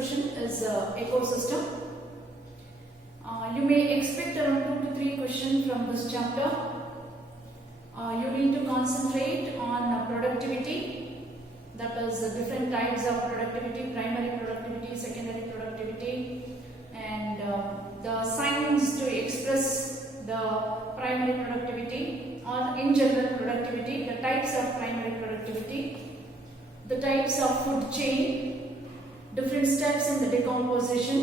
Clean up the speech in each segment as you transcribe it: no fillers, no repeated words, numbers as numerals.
question is ecosystem. You may expect around 2 to 3 questions from this chapter. You need to concentrate on productivity, that is different types of productivity, primary productivity, secondary productivity, and the signs to express the primary productivity, or in general productivity, the types of primary productivity, the types of food chain, different steps in the decomposition,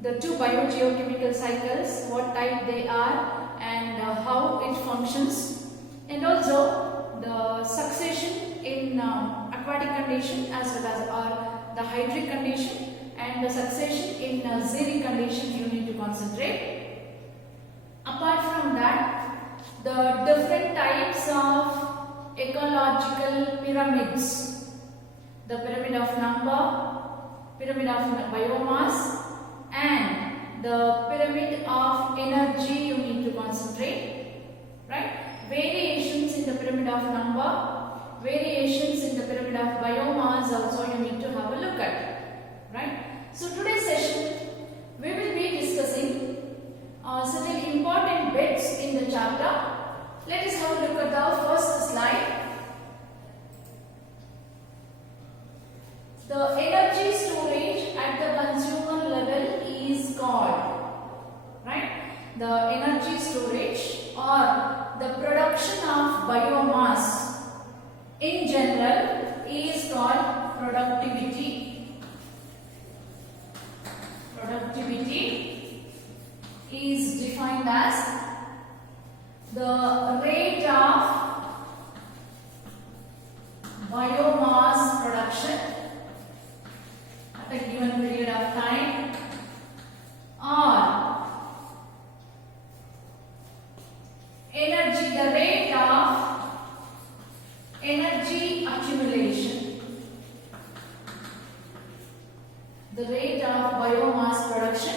the two biogeochemical cycles, what type they are and how it functions, and also the succession in aquatic condition as well as the hydric condition, and the succession in xeric condition you need to concentrate. Apart from that, the different types of ecological pyramids, the pyramid of number, pyramid of biomass, and the pyramid of energy you need to concentrate, right? Variations in the pyramid of number, variations in the pyramid of biomass also you need to have a look at, right? So today's session we will be discussing certain important bits in the chapter. Let us have a look at the first slide. The energy storage at the consumer level is called, right? The energy storage or the production of biomass in general is called productivity. Productivity is defined as the rate of biomass production at a given period of time, or energy, the rate of energy accumulation, the rate of biomass production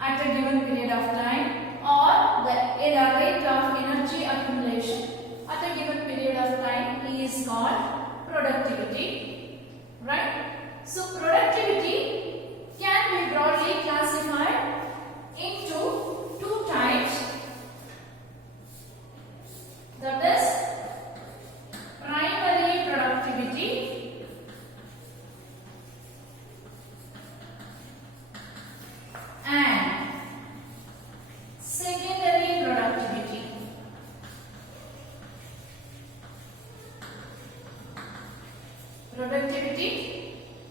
at a given period of time, or the rate of energy accumulation at a given period of time is called productivity, right? So productivity can be broadly classified into two types, that is primary productivity and secondary productivity. Productivity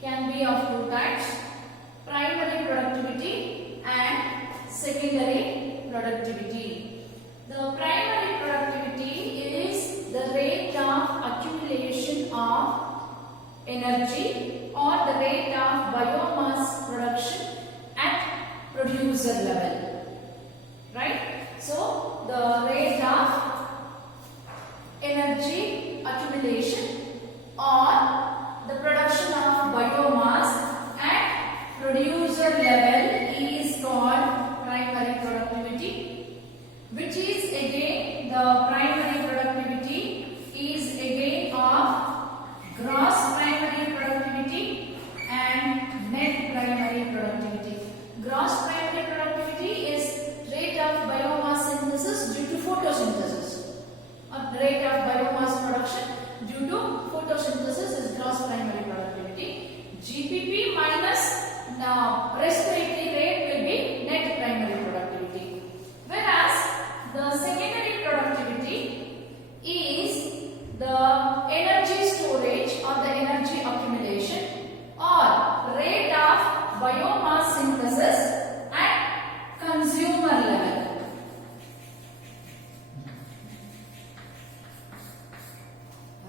can be of two types, primary productivity and secondary productivity. The primary productivity is the rate of accumulation of energy or the rate of biomass production at producer level, right? So the rate of energy accumulation or the production of biomass at producer level is called primary productivity, which is again the primary productivity is again of gross primary productivity and net primary productivity. Gross primary productivity is rate of biomass synthesis due to photosynthesis, or rate of biomass production due to photosynthesis is gross primary productivity. GPP minus respiratory rate will be net primary productivity. Whereas the secondary productivity is the energy storage or the energy accumulation or rate of biomass synthesis at consumer level.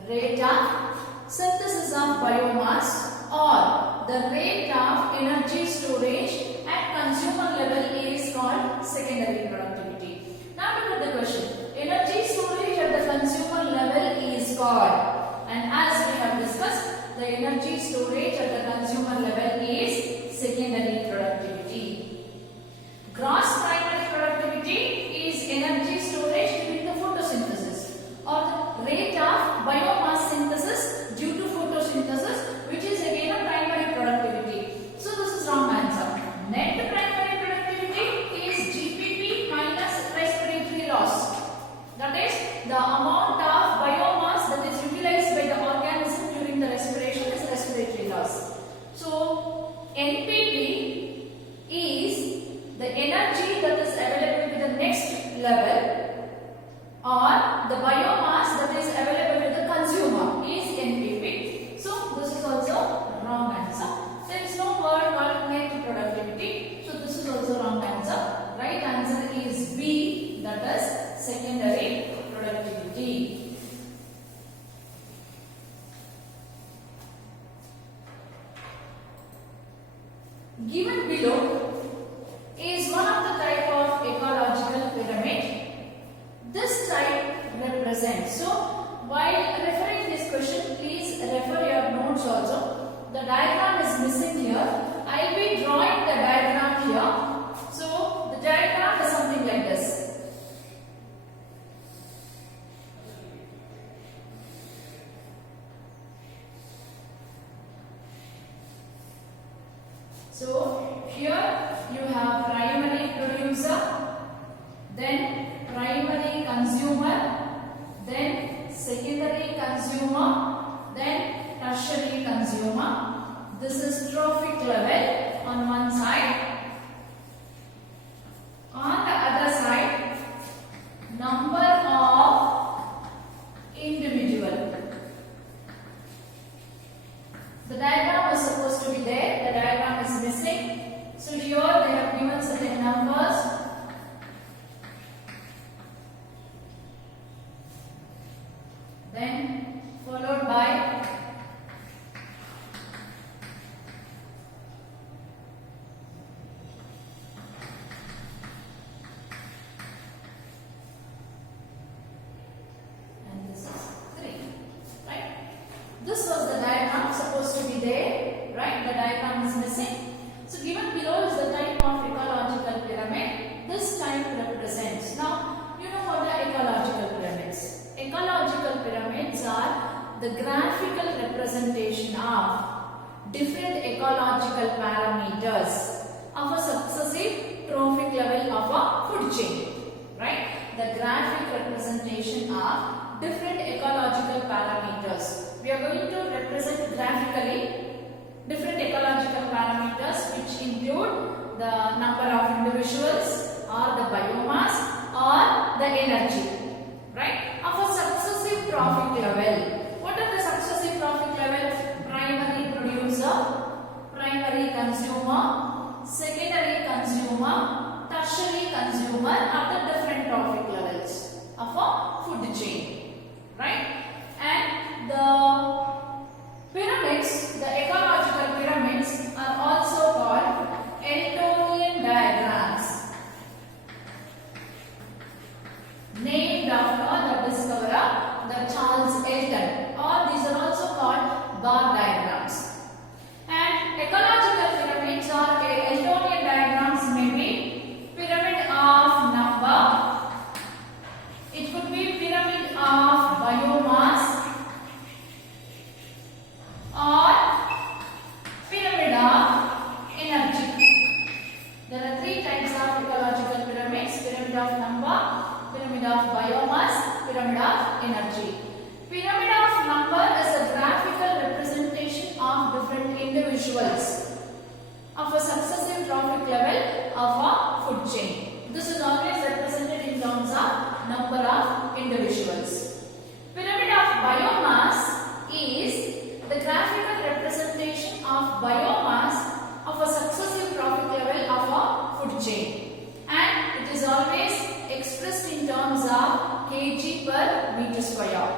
Rate of synthesis of biomass or the rate of energy storage at consumer level is called secondary productivity. Now look at the question. Energy storage at the consumer level is called, and as we have discussed, the energy storage at the consumer level is secondary productivity. Gross primary productivity is energy storage during the photosynthesis or the rate of biomass synthesis due to photosynthesis, which is again a primary productivity. level or the biomass that is available to the consumer is NPV. So this is also wrong answer. There is no word called net productivity. So this is also wrong answer. Right answer is B, that is secondary productivity. Given below is one of the type of ecological pyramid. This type represents. So while referring this question, please refer your notes also. The diagram is missing here. I will be drawing the diagram here. So the diagram is something like this. So here you have primary producer, then primary consumer, then secondary consumer, then tertiary consumer. This is trophic level on one side. On the other side, number of individual. The diagram was supposed to be there. The diagram is missing. So here they have given certain numbers. Then followed by and this is 3. Right? This was the diagram supposed to be there. Right? The diagram is missing. So given below is the type of ecological pyramid. This type represents. Now you know what are ecological pyramids. Ecological pyramids are the graphical representation of different ecological parameters of a successive trophic level of a food chain. Right? The graphic representation of different ecological parameters. We are going to represent graphically different ecological parameters which include the number of individuals or the biomass or the energy, right, of a successive trophic level. What are the successive trophic levels? Primary producer, primary consumer, secondary consumer, tertiary consumer at the different trophic levels of a food chain, right? And the pyramids, the ecological pyramids, are also called Eltonian diagrams, named after the discoverer, the Charles Elton. All these are also called bar diagrams. And ecological pyramids or Eltonian diagrams may be pyramid of number. It could be pyramid of biomass or pyramid of energy. There are 3 types of ecological pyramids: pyramid of number, pyramid of biomass, pyramid of energy. Pyramid of number is a graphical representation of different individuals of a successive trophic level of a food chain. This is always represented in terms of number of individuals. Pyramid of biomass is the graphical representation of biomass of a successive trophic level of a food chain, and it is always expressed in terms of kg per meter square.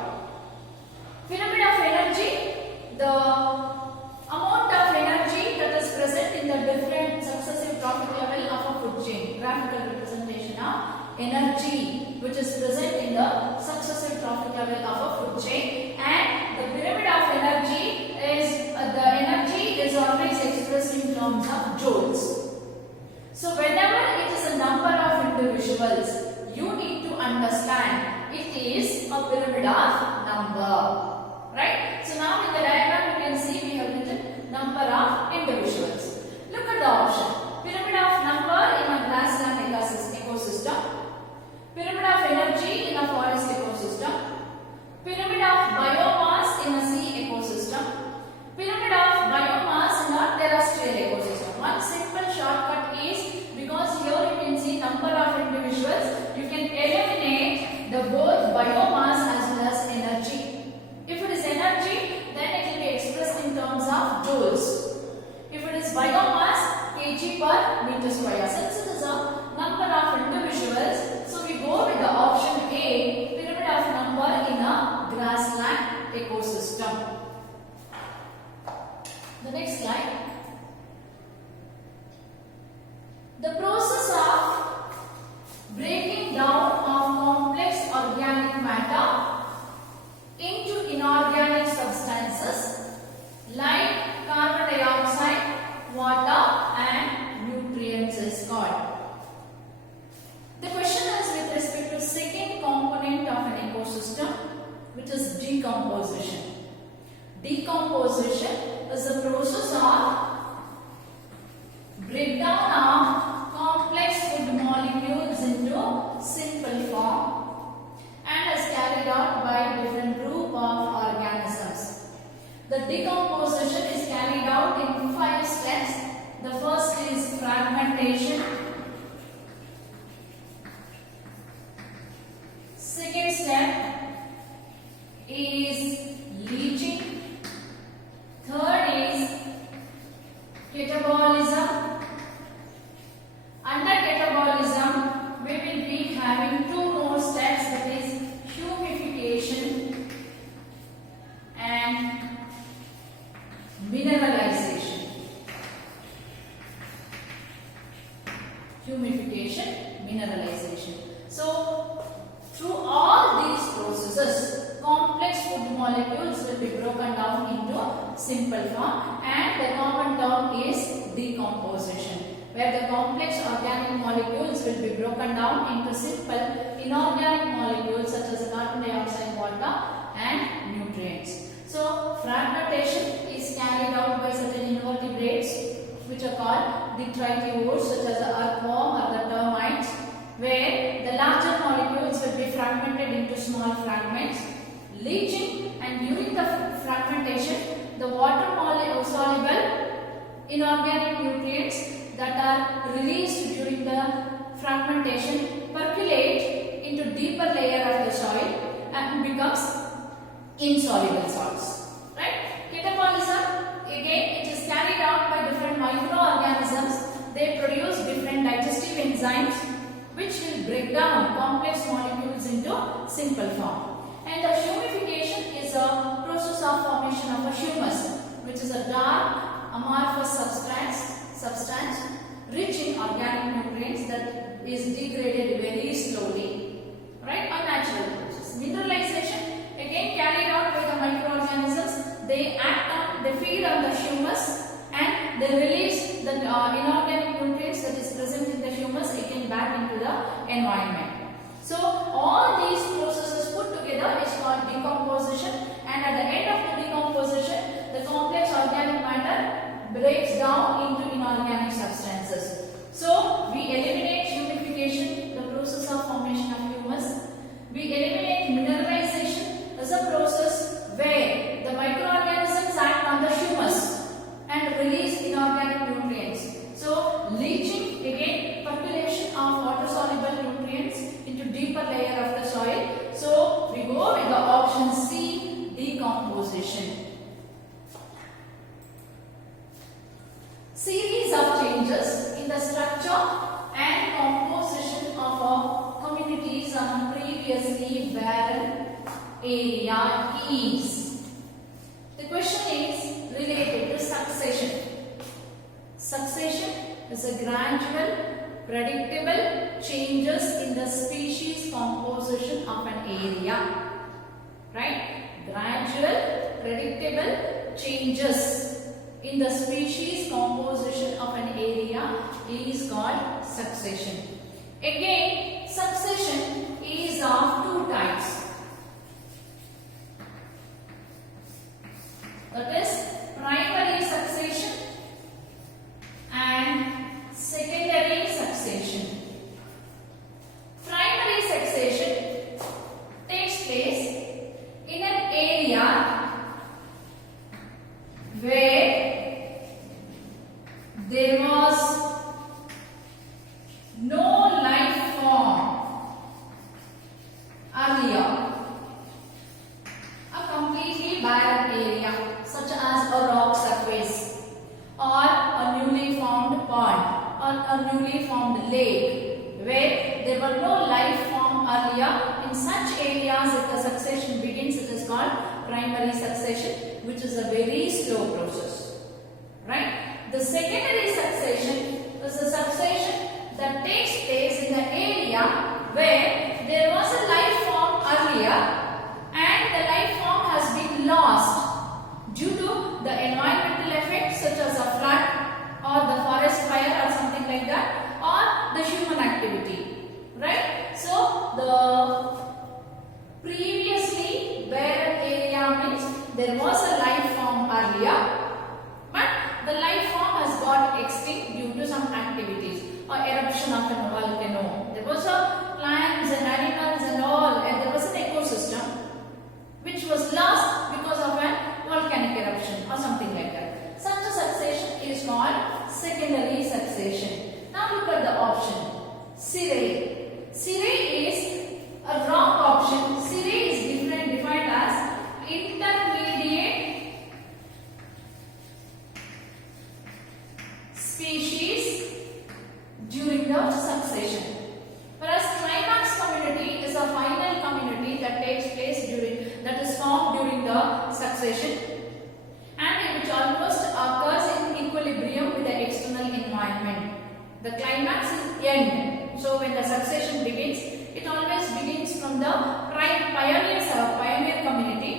Pyramid of energy, the amount of energy that is present in the different successive trophic level of a food chain. Graphical representation of energy which is present in the successive trophic level of a food chain. And the pyramid of energy is the energy is always expressed in terms of joules. So whenever it is a number of individuals, you need to understand it is a pyramid of number, right? So now in the diagram you can see we have written number of individuals. Look at the option: pyramid of number in a grassland ecosystem, pyramid of energy in a forest ecosystem, pyramid of biomass in a sea ecosystem, pyramid of biomass in a terrestrial ecosystem. One simple shortcut is, because here you can see number of individuals, you can the both biomass as well as energy. If it is energy, then it will be expressed in terms of joules. If it is biomass, kg per meter square. Since it is a number of individuals, so we go with the option A, pyramid of number in a grassland ecosystem. The next slide. The process of breaking down of complex organic matter into inorganic substances like carbon dioxide, water and nutrients is called. The question is with respect to second component of an ecosystem, which is decomposition. Decomposition is the process of breakdown of complex food molecules into simple form and is carried out by different group of organisms. The decomposition is carried out in 5 steps. The first is fragmentation. Second step is leaching. Third is catabolism. Under catabolism, we will be having 2 more steps, that is humidification and mineralization. Humidification, mineralization. So, through all these processes, complex food molecules will be broken down into simple form, and the common term is decomposition, where the complex organic molecules will be broken down into simple inorganic molecules such as carbon dioxide, water and nutrients. So, fragmentation is carried out by certain invertebrates which are called detritivores such as the earthworm or the termites, where the larger molecules will be fragmented into small fragments. Leaching, and during the fragmentation, the water soluble inorganic nutrients that are released during the fragmentation percolate into deeper layer of the soil and becomes insoluble salts. Right? Catabolism, again, it is carried out by different microorganisms. They produce different digestive enzymes which will break down complex molecules into simple form. And the humidification is a process of formation of a humus, which is a dark amorphous substance rich in organic nutrients that is degraded very slowly, right, by natural process. Mineralization, again carried out by the microorganisms. They feed on the humus and they release the inorganic nutrients that is present in the humus again back into the environment. So all these processes put together is called decomposition, and at the end of the decomposition, the complex organic matter breaks down into inorganic substances. So we eliminate humidification, the process of formation of humus. We eliminate mineralization as a process where the microorganisms act on the humus and release inorganic nutrients. So leaching, again percolation of water soluble nutrients into deeper layer of the soil. So we go with the option C, decomposition. Series of changes in the structure and composition of communities on previously barren area is. The question is related to succession. Succession is a gradual, predictable changes in the species composition of an area. Right? Gradual, predictable changes in the species composition of an area is called succession. Again, succession is of 2 types. That is primary succession and secondary succession. Primary succession takes place in an area where there was no life form such areas, if the succession begins, it is called primary succession, which is a very slow process. Right? The secondary succession is a succession that takes place in the area where there was a life form earlier and the life form has been lost due to the environmental effects such as a flood or the forest fire or something like that, or the human activity. Right? So the previously barren area means there was a life form earlier, but the life form has got extinct due to some activities or eruption of a volcano. There was a plants and animals and all, and there was an ecosystem which was lost because of a volcanic eruption or something like that. Such a succession is called secondary succession. Now look at the option. Cirri. Cirri is a wrong option. Cirri is defined as intermediate species during the succession. Whereas climax community is a final community that takes place that is formed during the succession and which almost occurs in equilibrium with the external environment. The climax is end. So when the succession begins, it always begins from the pioneer community,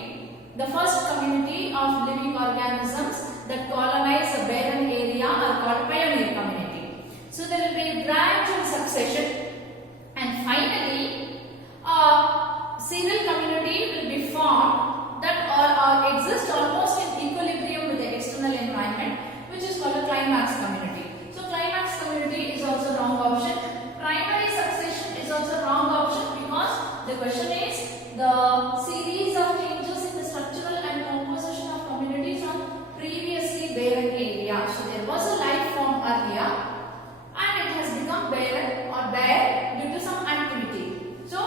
the first community of living organisms that colonize a barren area are called pioneer community. So there will be a gradual succession, and finally a serial community will be formed that or exist almost in equilibrium with the external environment, which is called a climax community. So climax community is also wrong option. Primary succession is also wrong option because the question is the series of changes in the structural and composition of communities on previously barren area. So there was a life form earlier and it has become barren or bare due to some activity. So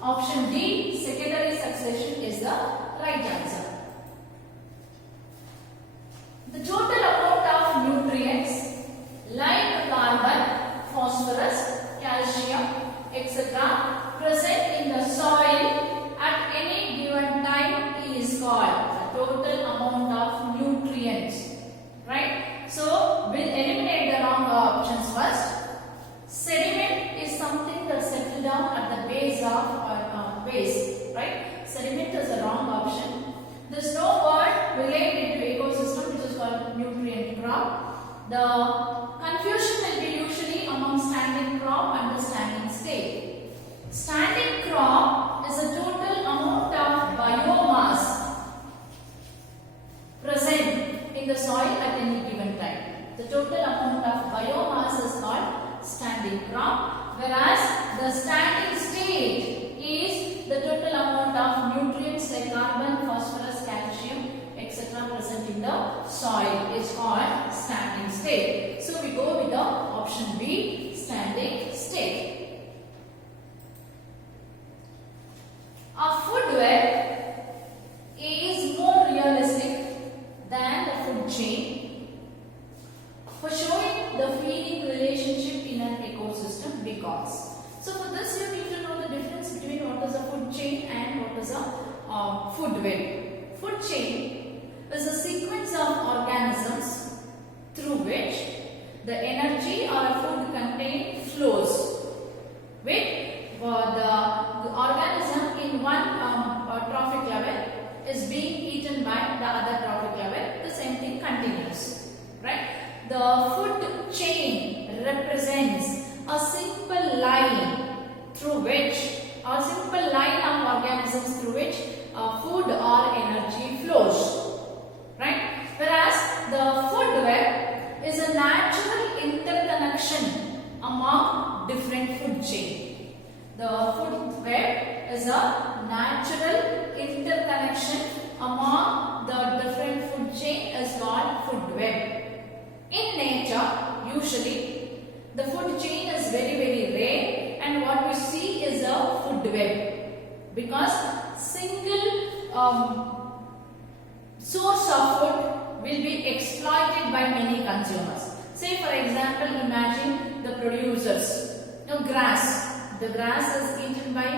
option D, secondary succession, is the right answer. The total amount of nutrients like carbon, phosphorus, calcium, etc. present in the soil at any given time is called the total amount of nutrients. Right? So we'll eliminate the wrong options first. Sediment is something that settles down at the base of base. Right? Sediment is the wrong option. There's no word related to ecosystem, which is called nutrient crop. The confusion will be usually among standing crop and the standing state. Standing crop is a total amount of biomass present in the soil at any given time. The total amount of biomass is called standing crop, whereas the standing state is the total amount of nutrients like carbon, phosphorus, calcium, etc. present in the soil is called standing state. So we go with the option B, standing state. A food web is more realistic than the food chain for showing the feeding relationship in an ecosystem because. So for this you need to know the difference between what is a food chain and what is a food web. Food chain is a sequence of organisms through which the energy or food contained flows with the organism in one trophic level is being eaten by the other trophic level. The same thing continues. Right? The food chain represents a simple line through which, a simple line of organisms through which food or energy flows. Right? Whereas the food web is a natural interconnection among different food chain. The food web is a natural interconnection among the different food chain is called food web. In nature, usually the food chain is very rare, and what we see is a food web because single source of food will be exploited by many consumers. Say for example, imagine the producers. Grass. The grass is eaten by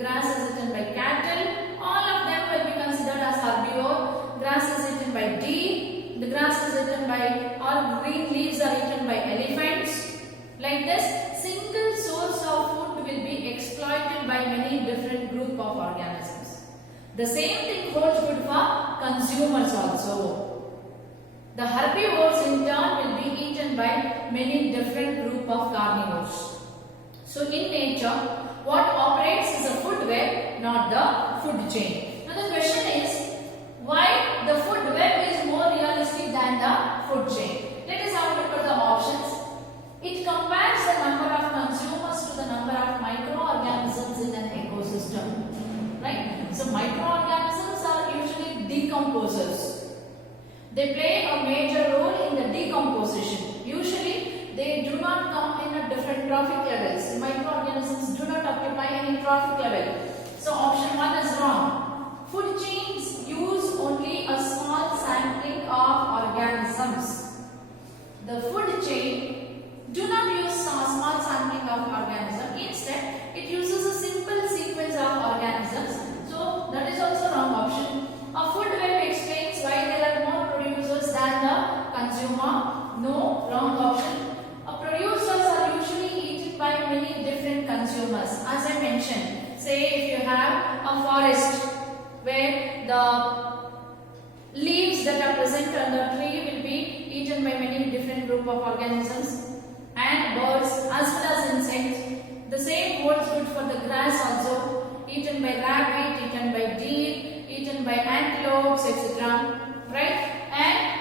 grass is eaten by cattle. All of them will be considered as herbivore. Grass is eaten by deer. The grass is eaten by, or green leaves are eaten by elephants. Like this, single source of food will be exploited by many different group of organisms. The same thing holds good for consumers also. The herbivores in turn will be eaten by many different group of carnivores. So in nature, what operates is a food web, not the food chain. Now the question is, why the food web is more realistic than the food chain? Let us have a look at the options. It compares the number of consumers to the number of microorganisms in an ecosystem. Right? So microorganisms are usually decomposers. They play a major role in the decomposition. Usually they do not come in a different trophic levels. Microorganisms do not occupy any trophic level. So option 1 is wrong. Food chains use only a small sampling of organisms. The food chain do not use a small sampling of organisms. Instead, it uses a simple sequence of organisms. So that is also wrong option. A food web explains why there are more producers than the consumer. No, wrong option. Producers are usually eaten by many different consumers. As I mentioned, say if you have a forest where the leaves that are present on the tree will be eaten by many different group of organisms and birds as well as insects. The same holds good for the grass also, eaten by rabbit, eaten by deer, eaten by antelopes, etc. Right? And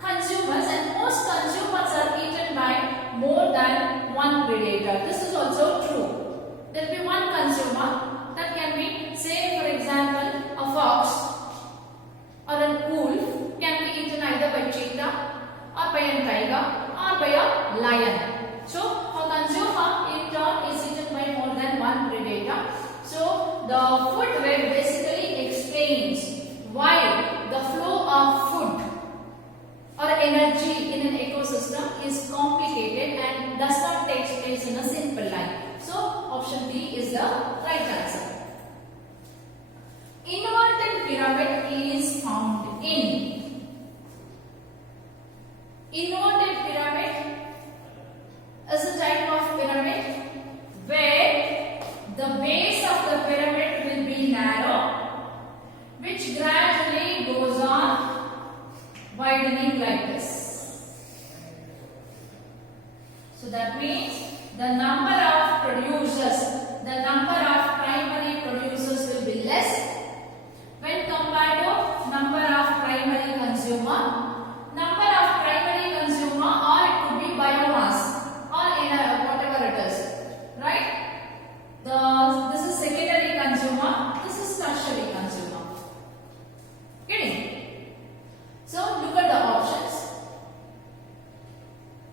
consumers, and most consumers are eaten by more than one predator. This is also true. There will be one consumer that can be, say for example, a fox or an wolf can be eaten either by cheetah or by a tiger or by a lion. So a consumer in turn is eaten by more than one predator. So the food web basically explains why the flow of food or energy in an ecosystem is complicated and does not take place in a simple line. So option D is the right answer. Inverted pyramid is found in. Inverted pyramid is a type of pyramid where the base of the pyramid will be narrow, which gradually goes on widening like this. So that means the number of producers, the number of primary producers will be less when compared to number of primary consumer. Number of primary consumer, or it could be biomass or whatever it is, right? This is secondary consumer, this is tertiary consumer. Getting? So look at the options.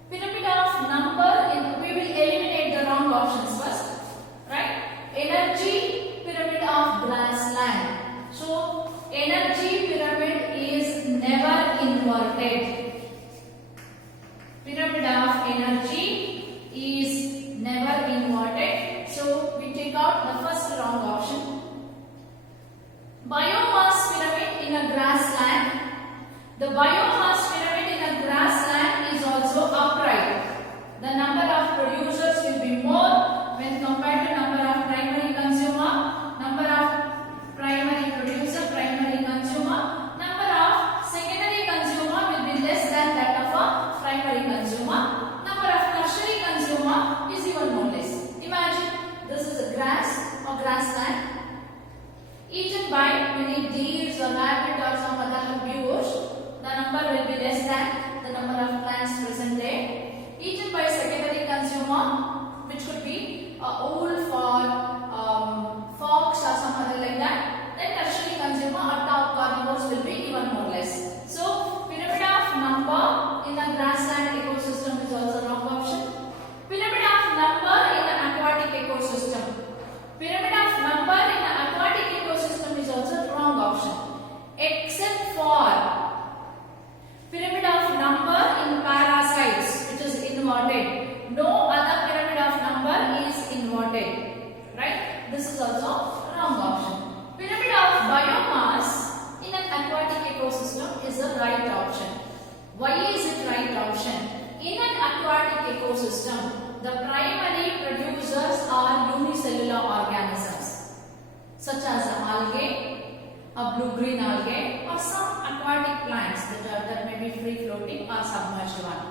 Pyramid of number, we will eliminate the wrong options first, right? Energy pyramid of grassland. So energy pyramid is never inverted. Pyramid of energy is never inverted. So we take out the first wrong option. Biomass pyramid in a grassland. The biomass pyramid in a grassland is also upright. The number of producers will be more when compared to number of primary consumer, number of primary producer, primary consumer, number of secondary consumer will be less than that of a primary consumer. Number of tertiary consumer is even more less. Imagine this is a grass or grassland eaten by many deers or rabbit or some other herbivores. The number will be less than the number of plants present there. Eaten by secondary consumer, which could be a wolf or fox or some other like that. Then tertiary consumer or top carnivores will be even more less. So pyramid of number in a grassland ecosystem is also wrong option. Pyramid of number in an aquatic ecosystem. Pyramid of number in an aquatic ecosystem is also wrong option. Except for pyramid of number in parasites, which is inverted. No other pyramid of number is inverted. Right? This is also also wrong option. Pyramid of biomass in an aquatic ecosystem is the right option. Why is it right option? In an aquatic ecosystem, the primary producers are unicellular organisms such as algae, blue-green algae, or some aquatic plants that may be free-floating or submerged one.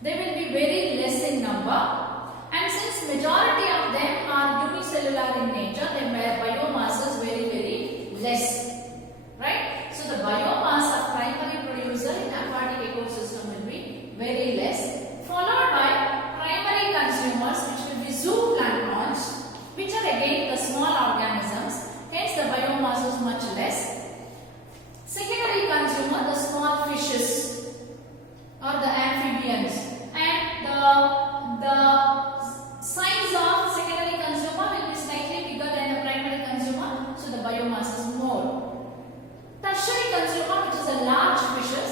They will be very less in number. And since majority of them are unicellular in nature, their biomass is very less, right? So the biomass of primary producer in aquatic ecosystem will be very less, followed by primary consumers, which will be zooplanktons, which are again the small organisms. Hence the biomass is much less. Secondary consumer, the small fishes or the amphibians, and the size of secondary consumer will be slightly bigger than the primary consumer, so the biomass is more. Tertiary consumer, which is a large fishes,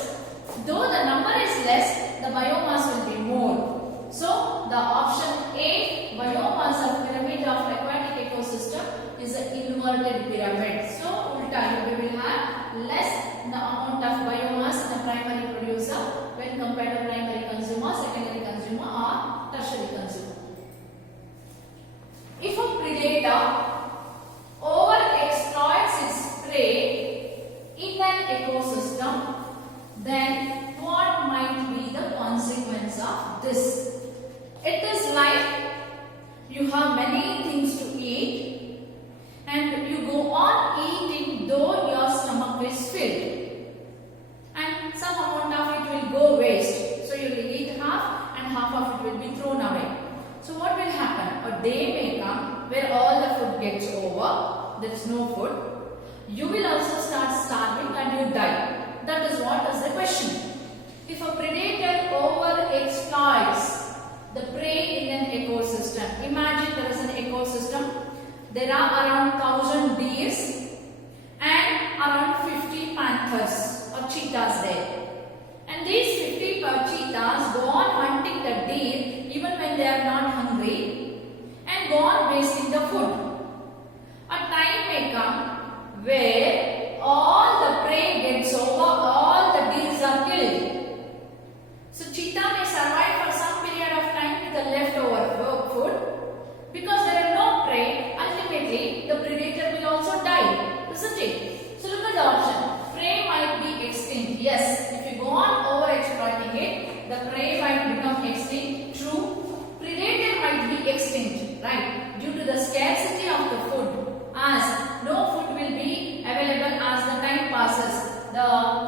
though the number is less, the biomass will be more. So the option A, biomass of pyramid of aquatic ecosystem, is an inverted pyramid. So ulta, we will have less the amount of biomass in the primary producer when compared to primary consumer, secondary consumer, or tertiary consumer. If a predator overexploits its prey in an ecosystem, then what might be the consequence of this? It is like you have many things to eat and you go on eating though your stomach is filled, and some amount of it will go waste. So you will eat half and half of it will be thrown away. So what will happen? A day may come where all the food gets over, there is no food. You will also start starving and you die. That is what is the question. If a predator overexploits the prey in an ecosystem, imagine there is an ecosystem, there are around 1,000 deers and around 50 panthers or cheetahs there. And these 50 cheetahs go on hunting the deer even when they are not hungry and go on wasting the food. A time may come where all the prey gets over, all the deers are killed. So cheetah may survive for some period of time with the leftover food because there are no prey. Ultimately, the predator will also die, isn't it? So look at the option. Prey might be extinct. Yes, if you go on over exploiting it, the prey might become extinct. True. Predator might be extinct, right? Due to the scarcity of the food, as no food will be available as the time passes. The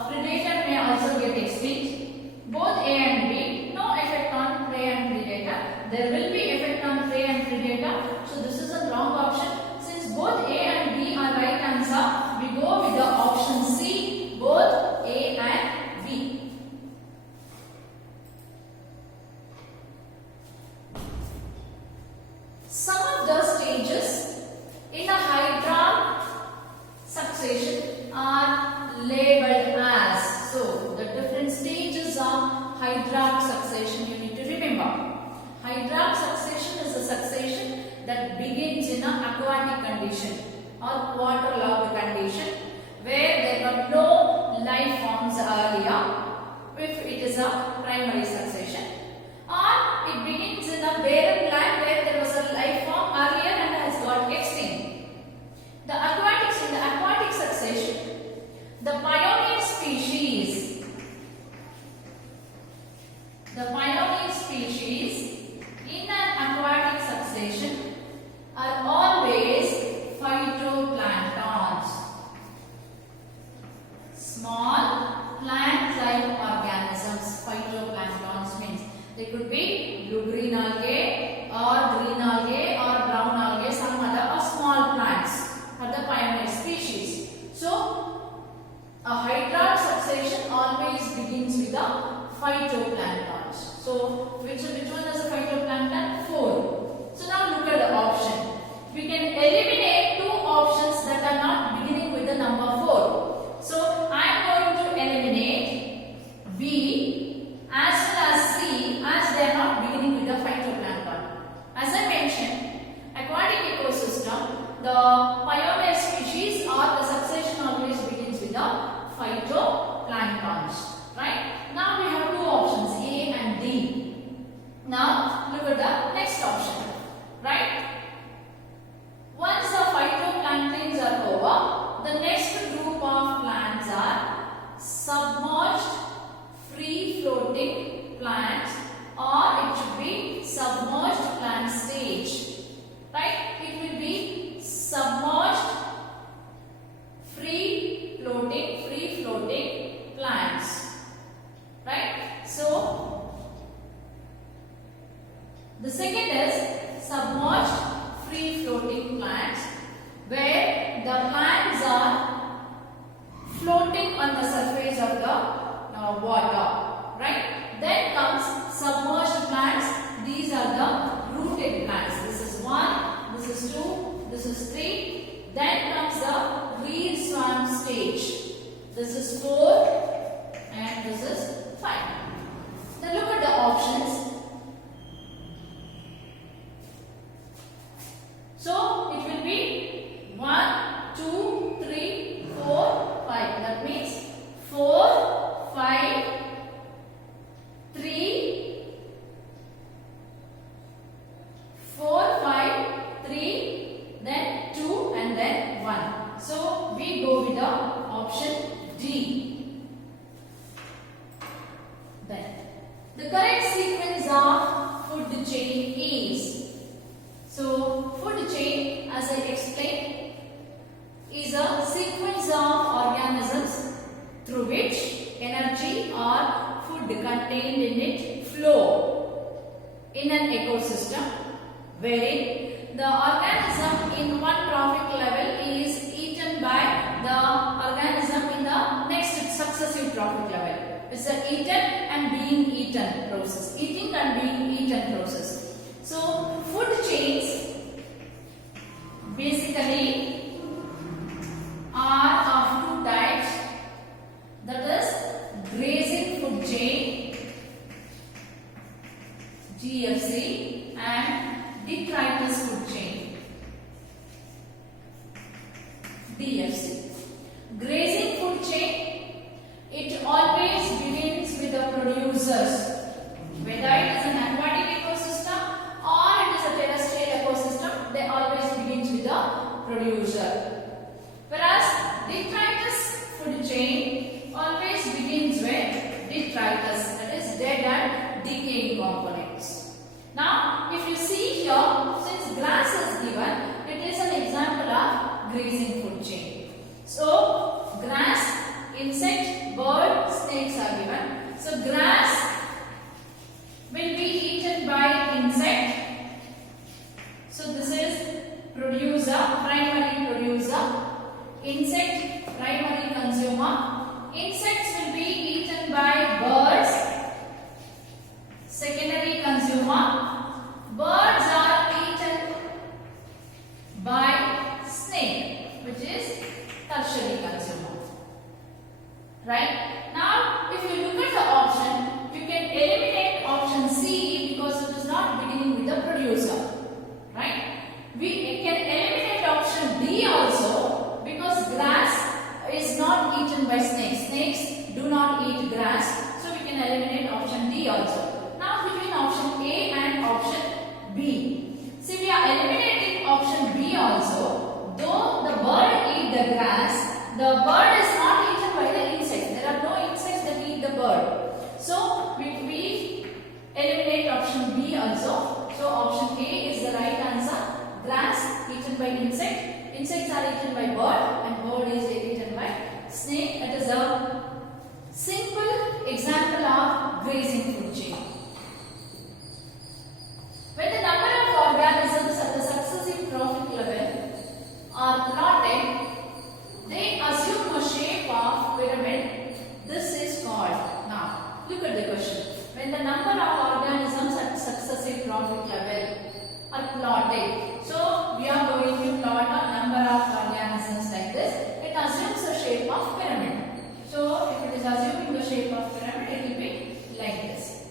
predator may also get extinct. Both A and B, no effect on prey and predator. There will be effect on prey and predator. So this is a wrong option. Since both A and B are right answer, we go with the option C, both A and B. Some of the stages in a hydra succession are labeled as. So the different stages of hydraulic succession you need to remember. Hydraulic succession is a succession that begins in an aquatic condition or waterlogged condition where there were no life forms earlier, if it is a primary succession, or it begins in a barren land where there was a life form earlier and has got extinct. In the aquatic succession, the pioneer species in an aquatic succession are always phytoplanktons, small plant-like organisms. Phytoplanktons means they could be blue-green algae or submerged free floating plants, where the plants are floating on the surface of the water, right? Then comes submerged plants. These are the rooted plants. This is 1, this is 2, this is 3. Then comes the reed swamp stage. This is 4 and this is 5. Now look at the options. So it will be 1, 2, 3, 4, 5. That means 4, 5, 3, 4, 5, 3, then 2 and then 1. So we go with the option D. Then the correct sequence of food chain is. So food chain, as I explained, is a sequence of organisms through which energy or food contained in it flow in an ecosystem, wherein the organism in one trophic level is eaten by the organism in the next successive trophic level. It's the eaten and being eaten process. Eating and being eaten process. So food chains basically are of two types. That is grazing food chain GFC and detritus food chain DFC. Grazing food chain, it always begins with the producers, whether it is an aquatic ecosystem or it is a terrestrial ecosystem, they always begins with the producer. Whereas detritus food chain always begins with detritus, that is dead and decaying components. Now, if you see here, since grass is given, it is an example of grazing food chain. So, grass, insect, bird, snakes are given. So, grass will be eaten by insect. So, this is producer, primary producer. Insect, primary consumer. Insects will be eaten by birds, secondary consumer. Birds are eaten by snake, which is tertiary consumer. Right? Now, if you look at the option, you can eliminate option C because it is not beginning with the producer. Right? We can eliminate option D also because grass is not eaten by snakes. Snakes do not eat grass. So we can eliminate option D also. Now between option A and option B. See, we are eliminating option B also. Though the bird eat the grass, the bird is not eaten by the insect. There are no insects that eat the bird. So we eliminate option B also. So option A is the right answer. Grass eaten by insect. Insects are eaten by bird and bird is eaten by snake. That is a simple example of grazing food chain. When the number of organisms at the successive trophic level are plotted, they assume a shape of pyramid. This is called. Now, look at the question. When the number of organisms at successive trophic level are plotted, so we are going to plot a number of organisms like this. It assumes a shape of pyramid. So, if it is assuming the shape of pyramid, it will be like this.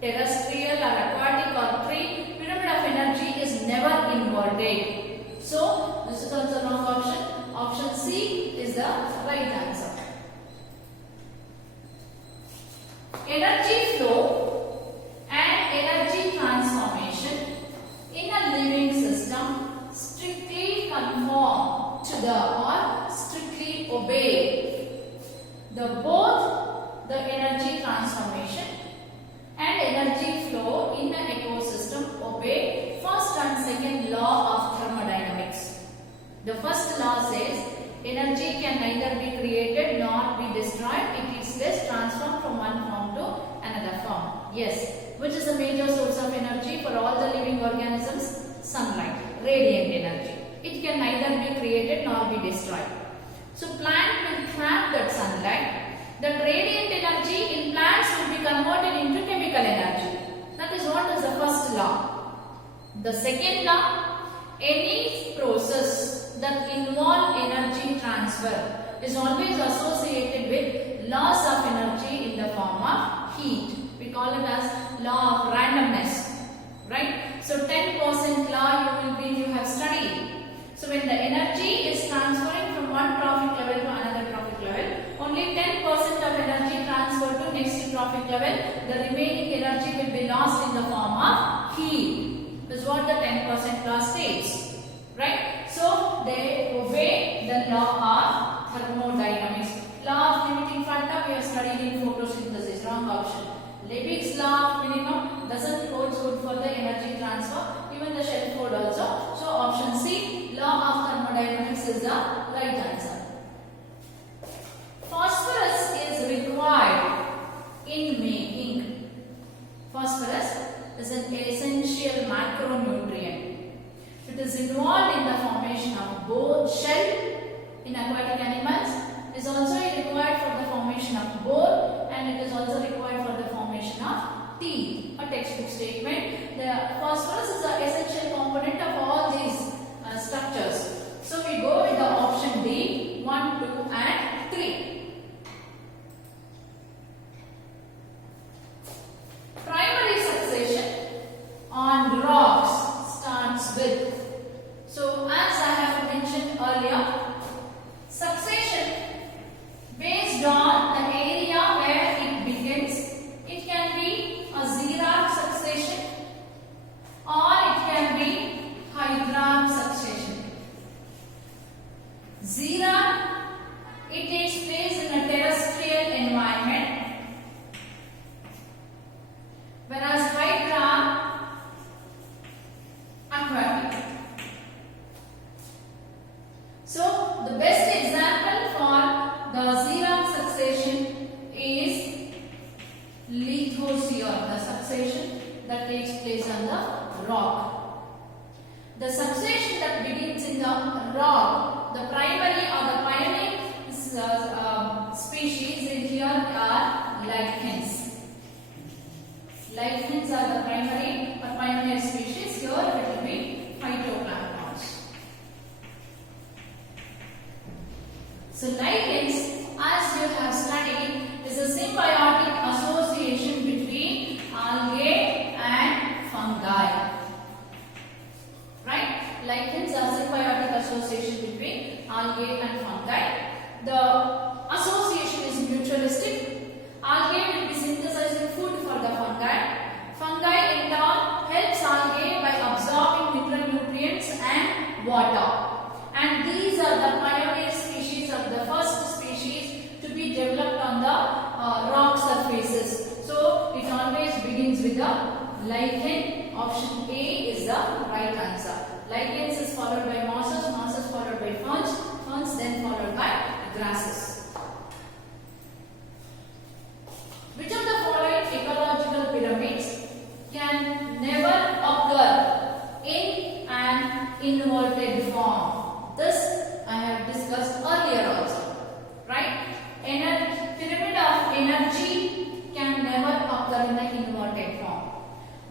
terrestrial or aquatic or tree, pyramid of energy is never inverted. So this is also wrong option. Option C is the right answer. Energy flow and energy transformation in a living system strictly conform to the or strictly obey both the energy transformation and energy flow in an ecosystem obey first and second law of thermodynamics. The first law says energy can neither be created nor be destroyed. It is just transformed from one form to another form. Yes. Which is the major source of energy for all the living organisms? Sunlight, radiant energy. It can neither be created nor be destroyed. So plant will trap that sunlight. That radiant energy in plants will be converted into chemical energy. That is what is the first law. The second law, any process that involve energy transfer is always associated with loss of energy in the form of heat. We call it as law of randomness, right? So 10% law you have studied. So when the energy is transferring from one trophic level to another trophic level, only 10% of energy transferred to next trophic level, the remaining energy will be lost in the form of heat. This is what the 10% law states, right? So they obey the law of thermodynamics. Law of limiting factor we have studied in photosynthesis, wrong option. Lebesgue's law of minimum doesn't hold good for the energy transfer, even the Shelford also. So option C, law of thermodynamics is the right answer. Phosphorus is required in making. Phosphorus is an essential macronutrient. It is involved in the formation of bone shell in aquatic animals. It is also required for the formation of bone, and it is also required for the formation of teeth. A textbook statement. The phosphorus is an essential component of all these structures. So we go with the option D, 1, 2 and 3. Primary succession on rocks starts with. So as I have mentioned earlier, succession based on the area where it begins. It can be a xerox succession or it can be hydrox succession. Xerox, it takes place in a terrestrial environment, whereas hydra, aquatic. So the best example for the xerox succession is lithosphere, the succession that takes place on the rock. The succession that begins in the rock, the primary or the pioneer species in here are lichens. Lichens are the primary or pioneer species. Here it will be phytoplanktons. So lichens, as you have studied, is a symbiotic association between algae and fungi. Right? Lichens are symbiotic association between algae and fungi. The association is mutualistic. Algae will be synthesizing food for the fungi. Fungi in turn helps algae by absorbing mineral nutrients and water. And these are the pioneer species of the first species to be developed on the rock surfaces. So it always begins with the lichen. Option A is the right answer. Lichens is followed by mosses, mosses followed by ferns, ferns then followed by grasses. Which of the following ecological pyramids can never occur in an inverted form? This I have discussed earlier also, right? Pyramid of energy can never occur in an inverted form.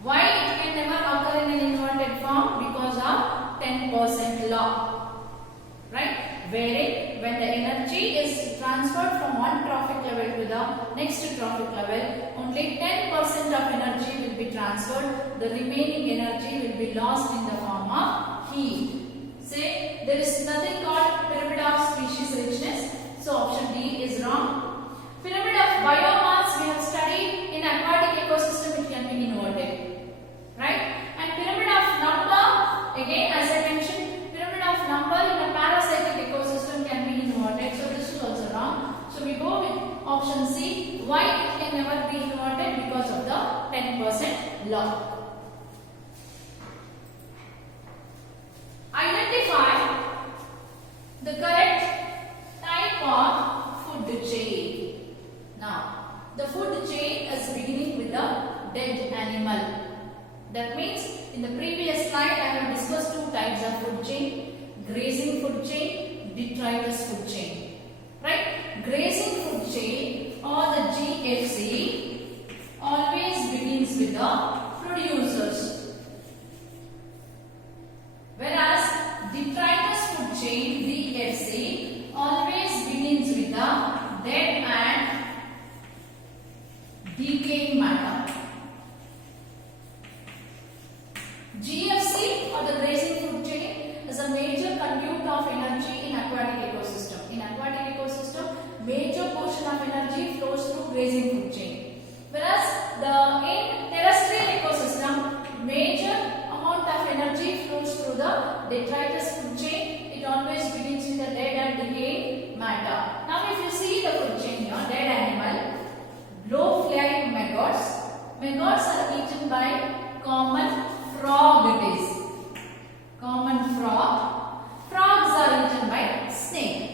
Why it can never occur in an inverted form? Because of 10% law, right? Wherein when the energy is transferred from one trophic level to the next trophic level, only 10% of energy transferred, the remaining energy will be lost in the form of heat. Say there is nothing called pyramid of species richness, so option D is wrong. Pyramid of biomass we have studied in aquatic ecosystem, it can be inverted, right? And pyramid of number, again as I mentioned, pyramid of number in a parasitic ecosystem can be inverted, so this is also wrong. So we go with option C. Why it can never be inverted? Because of the 10% law. Identify the correct type of food chain. Now, the food chain is beginning with the dead animal. That means in the previous slide I have discussed two types of food chain: grazing food chain, detritus food chain. Right? Grazing food chain or the GFC always begins with the producers. Whereas detritus food chain DFC always begins with the dead and decaying matter. GFC or the grazing food chain is a major conduit of energy in aquatic ecosystem. In aquatic ecosystem, major portion of energy flows through grazing food chain. Whereas in terrestrial ecosystem, major amount of energy flows through the detritus food chain. It always begins with the dead and decaying matter. Now if you see the food chain here, dead animal, low-flying maggots. Maggots are eaten by common frog it is. Common frog. Frogs are eaten by snake.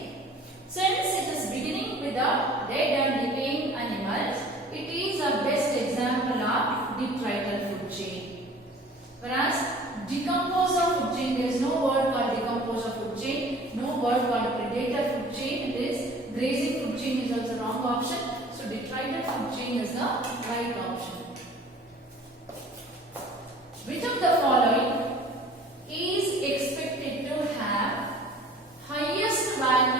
Since it is beginning with the dead and decaying animals, it is a best example of detrital food chain. Whereas decomposer food chain, there is no word called decomposer food chain, no word called predator food chain. It is grazing food chain is also wrong option. So detrital food chain is the right option. Which of the following is expected to have highest value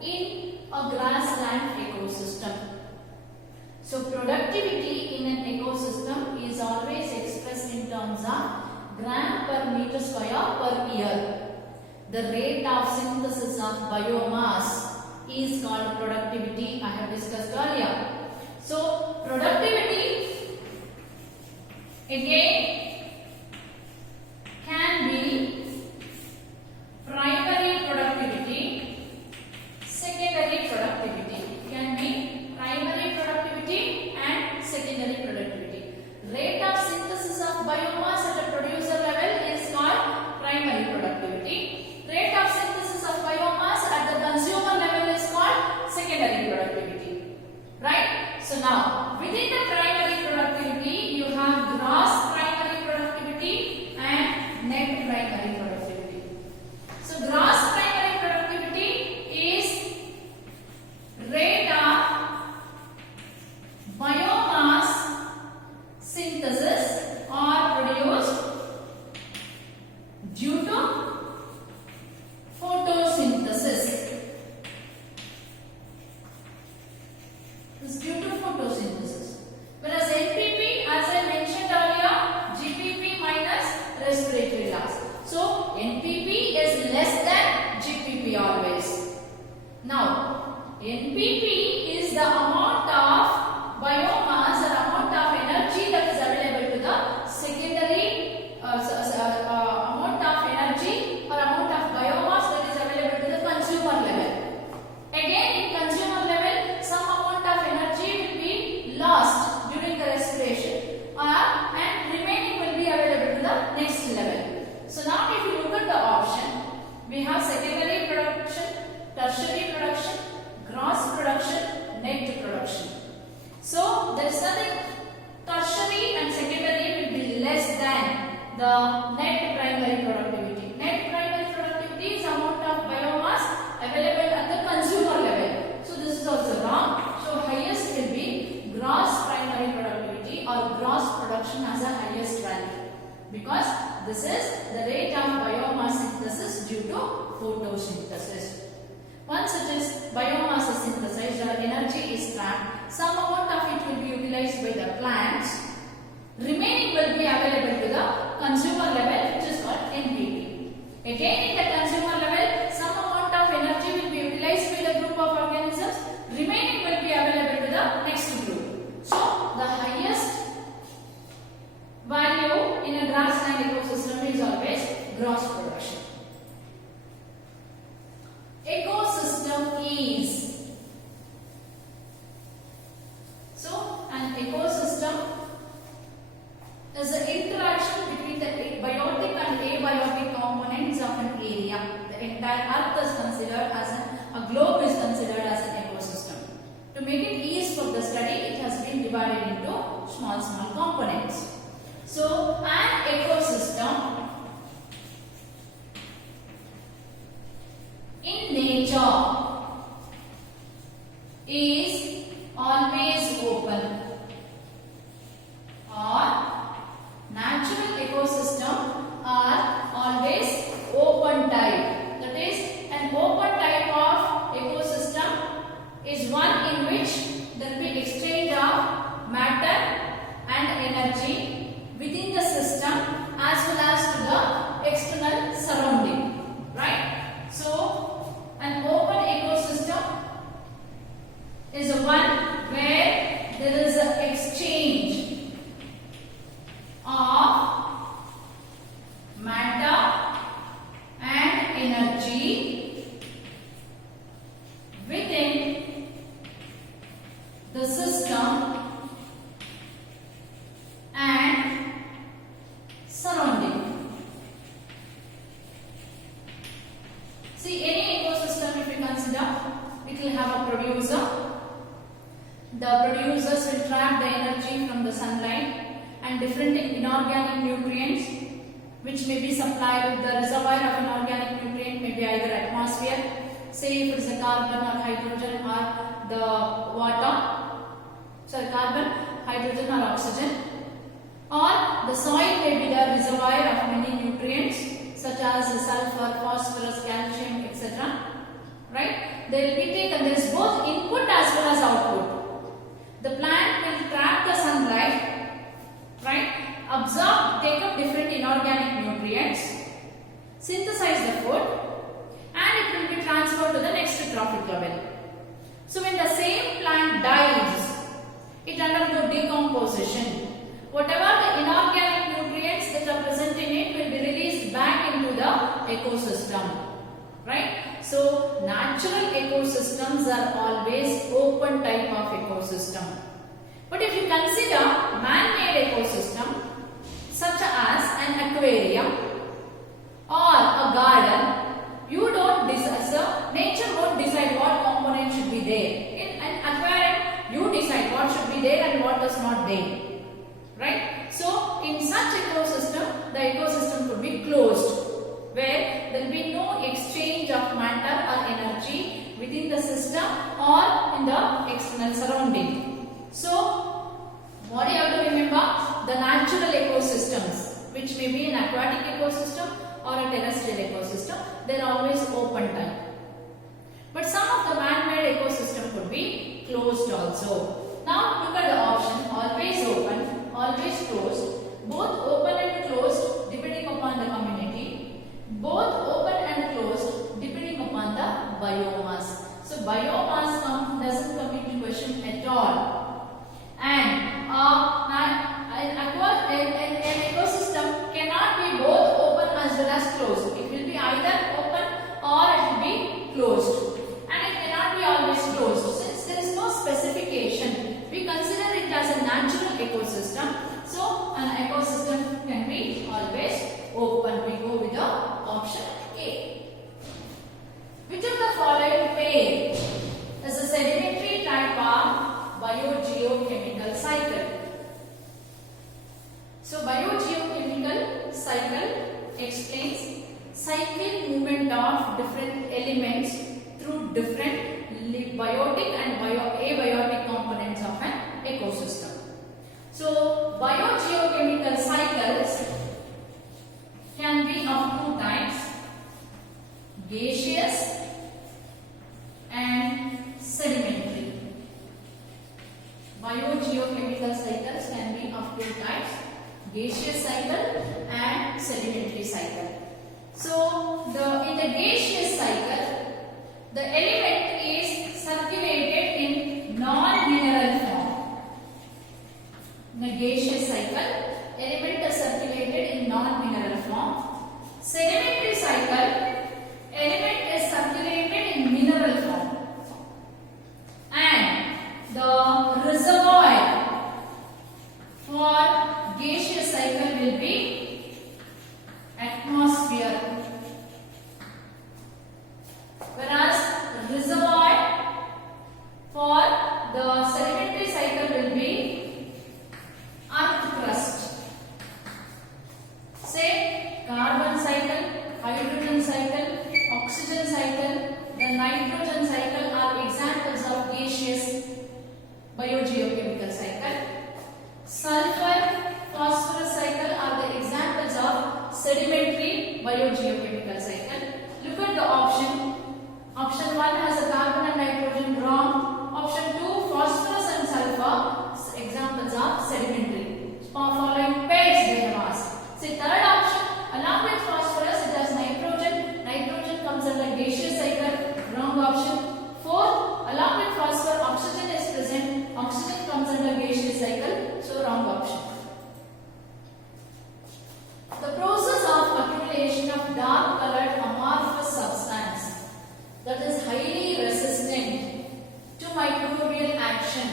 in a grassland ecosystem? So productivity in an ecosystem is always expressed in terms of gram per meter square per year. The rate of synthesis of biomass is called productivity. I have discussed earlier. So productivity again can be primary productivity, secondary productivity. Can be primary productivity and secondary productivity. Rate of synthesis of biomass at a producer level is called primary productivity. Rate of synthesis of biomass at the consumer level is called secondary productivity. Right? So now, within the primary productivity, you have gross primary productivity and net primary productivity. So gross primary productivity is rate of biomass synthesis or produced due to photosynthesis. This is due to photosynthesis. Whereas NPP, as I mentioned earlier, GPP minus respiratory loss. So NPP is less than GPP always. Now NPP is the amount of biomass or amount of energy that is available to the secondary amount of energy or amount of biomass that is available to the consumer level. Again, in consumer level, some amount of energy will be lost during the respiration and remaining will be available to the next level. So now if you look at the option, we have secondary production, tertiary production, gross production, net production. So there is nothing, tertiary and secondary will be less than the net primary productivity. Net primary productivity is amount of biomass available at the consumer level. So this is also wrong. So highest will be gross primary productivity or gross production as a highest value, because this is the rate of biomass synthesis due to photosynthesis. Once it is biomass is synthesized, the energy is trapped, some amount of it will be utilized plants, remaining will be available to the consumer level, which is called NPT. Again, in the consumer level, some amount of energy will be utilized by the group of organisms, remaining will be available to the next group. So, the highest value in a grassland ecosystem is always gross production. Ecosystem is, so an ecosystem is the interaction between the biotic and abiotic components of an area. The entire earth is considered as a globe is considered as an ecosystem. To make it easy for the study, it has been divided into small components. So an ecosystem in nature is always open, or natural ecosystem are always open type. That is, an open type of ecosystem is one in which there will be exchange of matter and energy within the system as well as to the external surrounding, right? So, an open ecosystem is one where there is an exchange of matter and energy within the system and surrounding. See, any ecosystem, if you consider, it will have a producer. The producers will trap the energy from the sunlight and different inorganic nutrients which may be supplied with the reservoir of an organic nutrient, may be either atmosphere, say if it is a carbon or hydrogen or the water, sorry, carbon, hydrogen or oxygen, or the soil may be the reservoir of many nutrients such as sulfur, phosphorus, calcium, etc. Right? They will be taken, there is both input as well as output. The plant will trap the sunlight, right? Absorb, take up different inorganic nutrients, synthesize the food, and it will be transferred to the next trophic level. So when the same plant dies, it undergoes decomposition. Whatever the inorganic nutrients that are present in it will be released back into the ecosystem, right? So natural ecosystems are always open type of ecosystem. But if you consider man-made ecosystem such as an aquarium or a garden, you don't decide, so nature won't decide what component should be there. In an aquarium, you decide what should be there and what is not there. Right? So, in such ecosystem, the ecosystem could be closed, where there will be no exchange of matter or energy within the system or in the external surrounding. So, what do you have to remember? The natural ecosystems, which may be an aquatic ecosystem or a terrestrial ecosystem, they are always open type. But some of the man-made ecosystem could be closed also. Now, look at the option, always open, always closed, both open and closed depending upon the community, both open and closed depending upon the biomass. So biomass doesn't come into question at all. And an ecosystem cannot be both open as well as closed. It will be either open or it will be closed. And it cannot be always closed. Since there is no specification, we consider it as a natural ecosystem. So an ecosystem can be always open. We go with the option A. Which of the following pair is a sedimentary type of biogeochemical cycle? So biogeochemical cycle explains cyclic movement of different elements through different biotic and abiotic components of an ecosystem. So biogeochemical cycles can be of two types, gaseous and sedimentary. Biogeochemical cycles can two types: gaseous cycle and sedimentary cycle. So, in the gaseous cycle, the element is circulated in non-mineral form. In the gaseous cycle, element is circulated in non-mineral form. Sedimentary cycle, element is circulated in mineral form. And the reservoir for gaseous cycle will be atmosphere, whereas reservoir for the sedimentary cycle will be earth crust. Say carbon cycle, hydrogen cycle, oxygen cycle, the nitrogen cycle are examples of gaseous biogeochemical cycle. Sulfur, phosphorus cycle are the examples of sedimentary biogeochemical cycle. Look at the option. Option 1 has a carbon and nitrogen, wrong. Option 2, phosphorus and sulfur, examples of sedimentary. Following pairs they have asked. Say third option, along with phosphorus it has nitrogen. Nitrogen comes under gaseous cycle, wrong option. Fourth, along with phosphorus oxygen is present. Oxygen comes under gaseous cycle, so wrong option. The process of accumulation of dark colored amorphous substance that is highly resistant to microbial action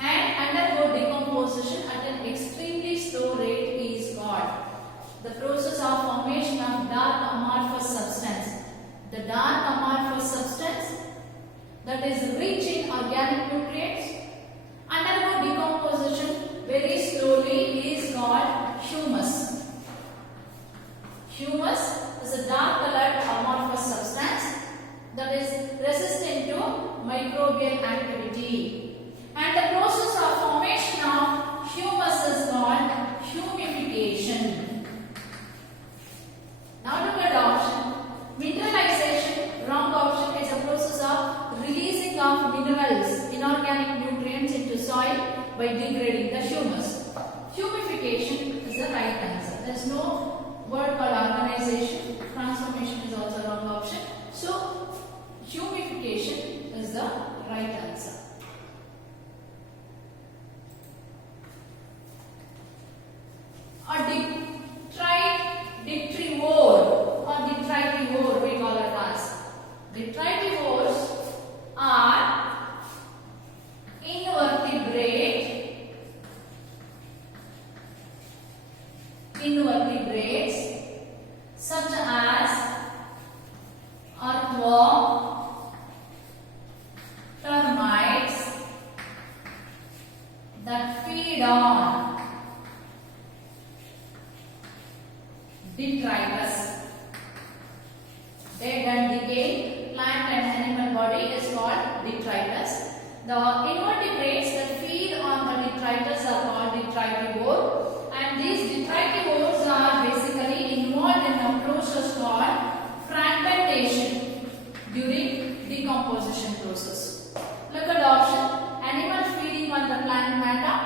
and undergo decomposition at an extremely slow rate is called the process of formation of dark amorphous substance. The dark amorphous substance that is rich in organic nutrients undergo decomposition very slowly is called humus. Humus is a dark colored amorphous substance that is resistant to microbial activity, and the process of formation of humus is called humification. Now look at the option. Mineralization, wrong option, is a process of releasing of minerals, inorganic nutrients into soil by degrading the humus. Humification is the right answer. There is no word called organization. Transformation is also wrong option. So humification is the right answer. A detritivore or detritivore we call it as. Detritivores are invertebrates such as earthworm, termites that feed on detritus. Dead and decaying plant and animal body is called detritus. The invertebrates that feed on the detritus are called detritivore, and these detritivores are basically involved in a process called fragmentation during decomposition process. Look at the option. Animal feeding on the plant matter,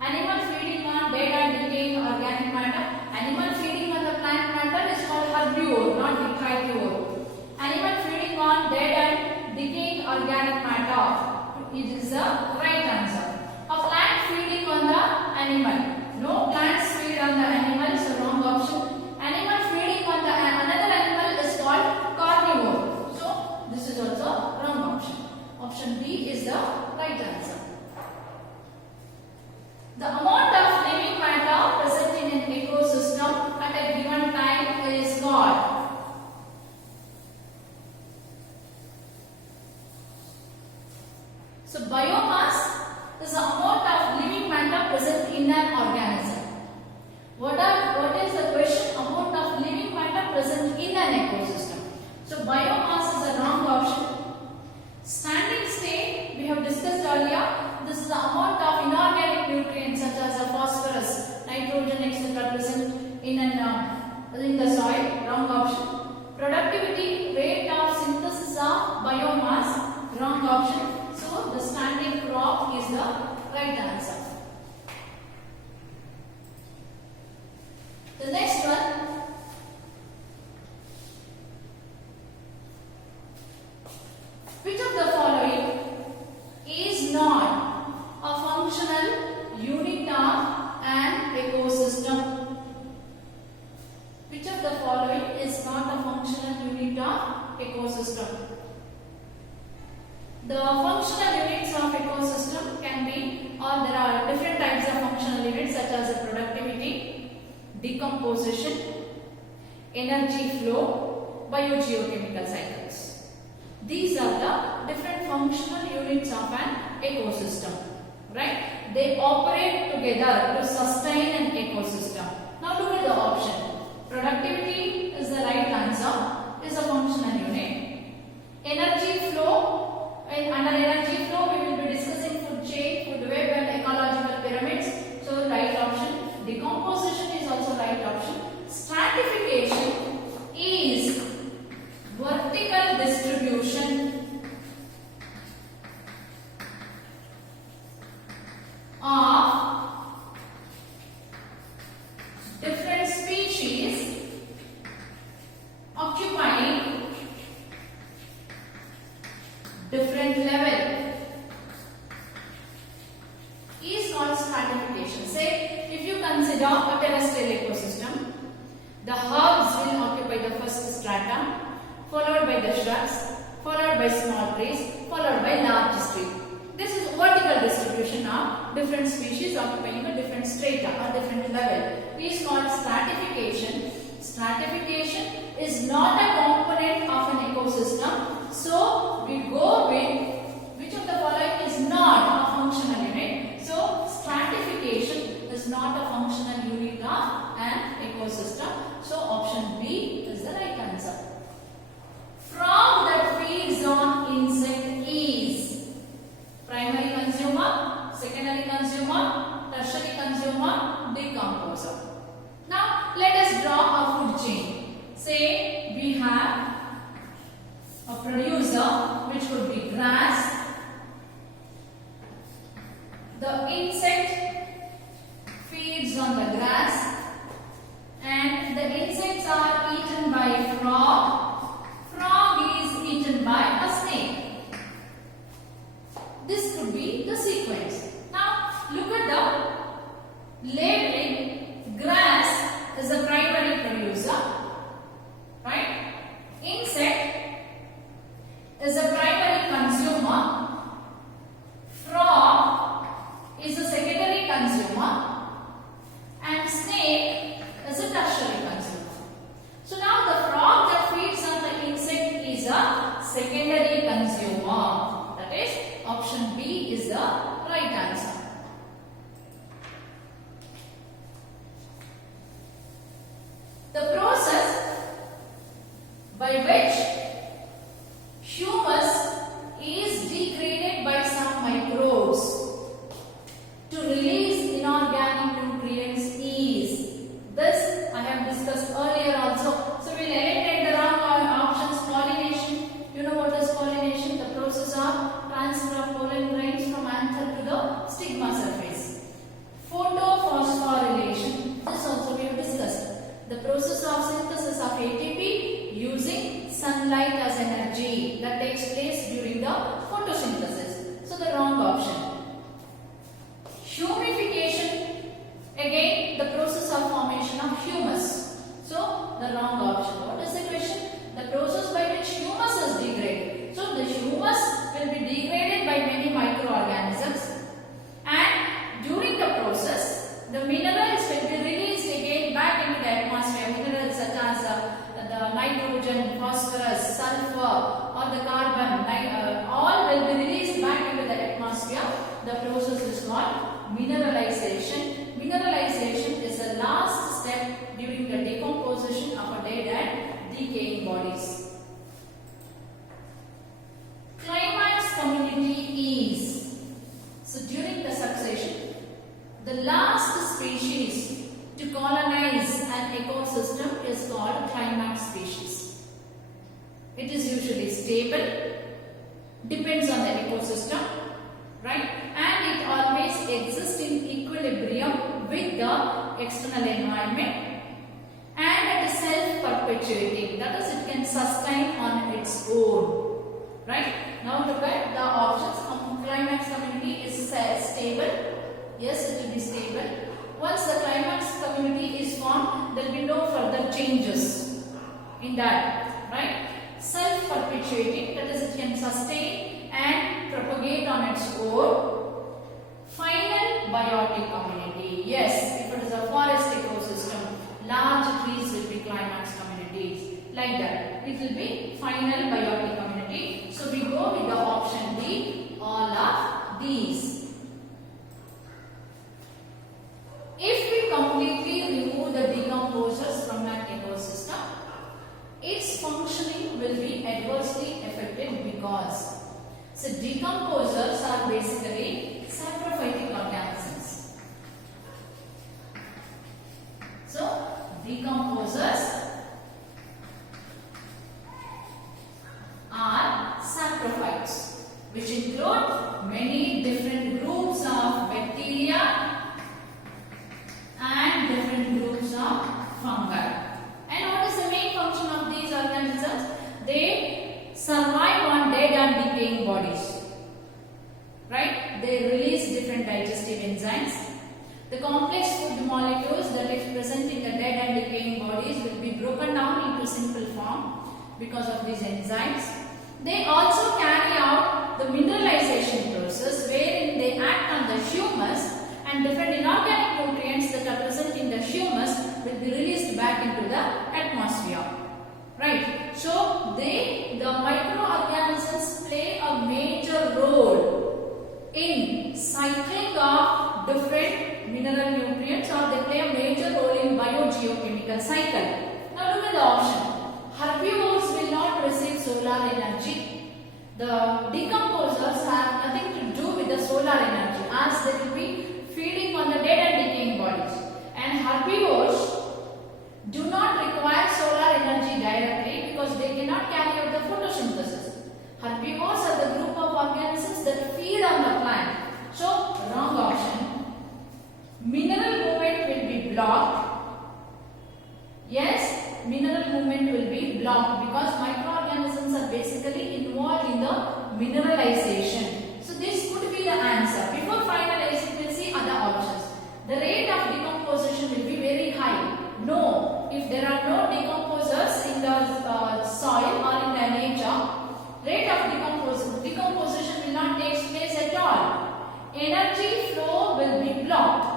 animal feeding on dead and decaying organic matter. Animal feeding on the plant matter is called herbivore, not detritivore. Animal feeding on dead and decaying organic matter, it is the right answer. A plant feeding on the animal. No plants feed on the animal, so wrong option. Animal feeding on the another animal is called carnivore. So this is also wrong option. Option B is the right answer. The amount of living matter present in an ecosystem at a given time is called biomass is the amount of living matter present in an organism. What is the question? Amount of living matter present in an ecosystem. So biomass is a wrong option. Standing state we have discussed earlier. This is the amount of inorganic nutrients such as phosphorus, nitrogen, etc. present in the soil. Wrong option. Productivity, rate of synthesis of biomass. Wrong option. So the standing crop is the right answer. functional units of ecosystem can be, or there are different types of functional units such as productivity, decomposition, energy flow, biogeochemical cycles. These are the different functional units of an ecosystem, right? They operate together to sustain an ecosystem. Now look at the option. Productivity is the right answer, is a functional unit. Energy flow, and under energy flow we will be discussing food chain, food web and ecological pyramids. So right option. Decomposition is also right option. Stratification is vertical distribution of different species occupying different level is called stratification. Say if you consider a terrestrial ecosystem, the herbs will occupy the first strata, followed by the shrubs, followed by small trees, followed by large trees. This is vertical distribution of different species occupying a different strata or different level. Is called stratification. Stratification is not a component of an ecosystem. So we go with which of the following is not a functional unit. So stratification is not a functional unit of an ecosystem. So option B is the right answer. Frog that feeds on insect is primary consumer, secondary consumer, tertiary consumer, decomposer. Now let us draw a food chain. Say we have a producer which would be grass. The insect feeds on the grass and the insects are eaten by frog. Frog is eaten by a snake. This could be the sequence. Now look at the labeling. Grass is the primary producer, right? Insect is a primary consumer. Frog is a secondary consumer. And snake is a tertiary consumer. So now the frog that feeds on the insect is a secondary consumer. That is option B is the right answer. The process by which humus is degraded by some microbes to release inorganic nutrients is, this I have discussed earlier also. So we will eliminate the wrong options. Pollination. You know what is pollination? The process of transfer of pollen grains from anther to the stigma surface. Photophosphorylation. This also we have discussed. The process of synthesis of ATP using sunlight as energy that takes place during the photosynthesis. So the wrong option. Humification, again the process of formation of humus. So the wrong option. What is the question? The process by which humus is degraded. So the humus will be degraded by many microorganisms, and during the process the minerals will be released again back into the atmosphere. Minerals such as the nitrogen, phosphorus, sulfur or the carbon, all will be released back into the atmosphere. The process is called mineralization. Mineralization is the last step during the decomposition of a dead and decaying bodies. Climax community is, so during the succession, the last species to colonize an ecosystem is called climax species. It is usually stable, depends on the ecosystem, right? And it always exists in equilibrium with the external environment, and it is self-perpetuating. That is, it can sustain on its own, right? Now look at the options. Climax community is stable. Yes, it will be stable. Once the climax community is formed, there will be no further changes in that, right? Self-perpetuating, that is, it can sustain and propagate activities. Like that. It will be final biotic community. So we go with the option B, all of these. If we completely remove the decomposers from an ecosystem, its functioning will be adversely affected because so decomposers are basically saprophytic organisms. So decomposers are saprophytes, which include many different groups of bacteria and different groups of fungi. And what is the main function of these organisms? They survive on dead and decaying bodies. Right? They release different digestive enzymes. The complex food molecules that is present in the dead and decaying bodies will be broken down into simple form because of these enzymes. They also carry out the mineralization process wherein they act on the humus, and different inorganic nutrients that are present in the humus will be released back into the atmosphere. Right? So, the microorganisms play a major role in cycling of different mineral nutrients, or they play a major role in biogeochemical cycle. Now look at the option. Herbivores will not receive solar energy. The decomposers have nothing to do with the solar energy, as they will be feeding on the dead and decaying bodies. And herbivores do not require solar energy directly because they cannot carry out the photosynthesis. Herbivores are the group of organisms that feed on the plant. So, wrong option. Mineral movement will be blocked. Yes, mineral movement will be blocked because microorganisms are basically involved in the mineralization. So, this could be the answer. Before finalizing, we will see other options. The rate of decomposition will be very high. No, if there are no decomposers in the soil or in the nature, rate of decomposition will not take place at all. Energy flow will be blocked.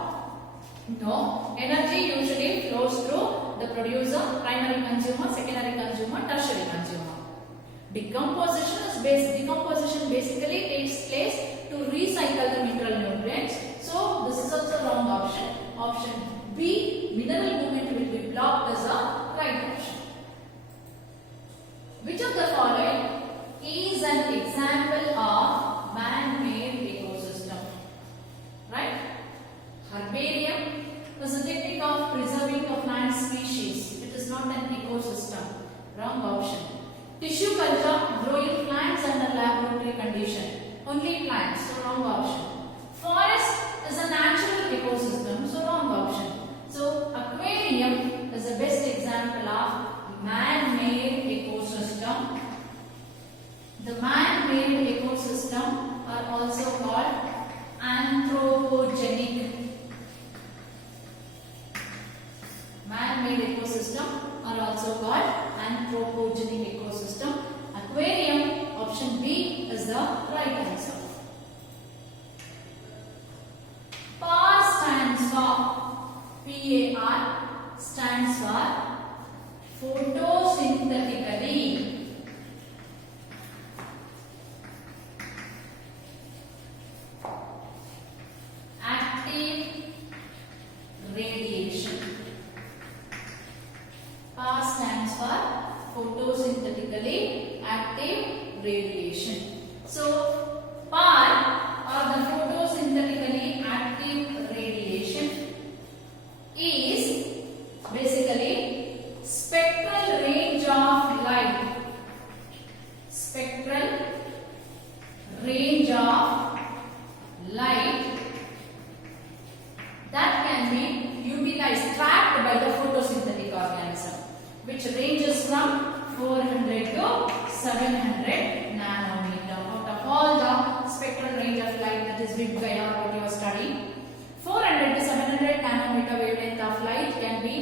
No, energy usually flows through the producer, primary consumer, secondary consumer, tertiary consumer. Decomposition basically takes place to recycle the mineral nutrients. So this is also wrong option. Option B, mineral movement will be blocked as a right option. Which of the following is an example of man-made ecosystem? Right? Herbarium is a technique of preserving a plant species. It is not an ecosystem. Wrong option. Tissue culture, growing plants under laboratory condition. Only plants, so wrong option. Forest is a natural ecosystem, so wrong option. So aquarium is the best example of man-made ecosystem. The man-made ecosystem are also called anthropogenic. Man-made ecosystem are also called anthropogenic ecosystem. Aquarium, option B is the right answer. PAR stands for PAR stands for photosynthetically. Active radiation. PAR stands for photosynthetically active radiation. So, PAR or the photosynthetically active radiation is basically spectral range of light. Spectral range of light that can be utilized, trapped by the photosynthetic organism, which ranges from 400 to 700 nanometer. Out of all the spectral range of light, that is VIBGAIA, what you are studying, 400 to 700 nanometer wavelength of light can be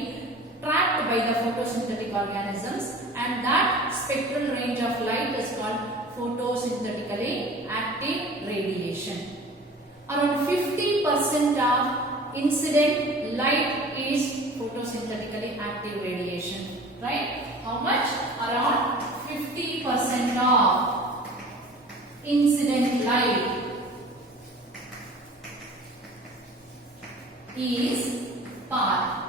trapped by the photosynthetic organisms, and that spectral range of light is called photosynthetically active radiation. Around 50% of incident light is photosynthetically active radiation. right? How much? Around 50% of incident light is part